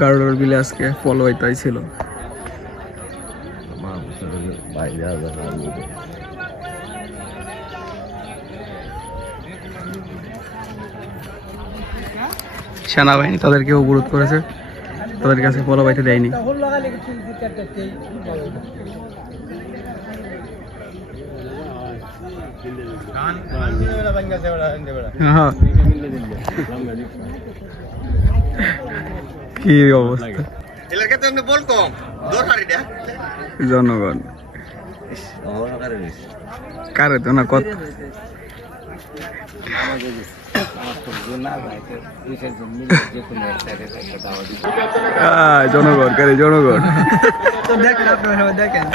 গারুড়ার বিলে আজকে ফলো হইতে ছিল সেনাবাহিনী তাদেরকে অবরোধ করেছে তাদের কাছে ফলো পাইতে দেয়নি। হ্যাঁ। কি অবস্থা? এলাকা তো এমনি বল কম দরকারি দেখ জনগণ। কারে তো না কত? জনগণ কারে জনগণ। দেখেন আপনারা দেখেন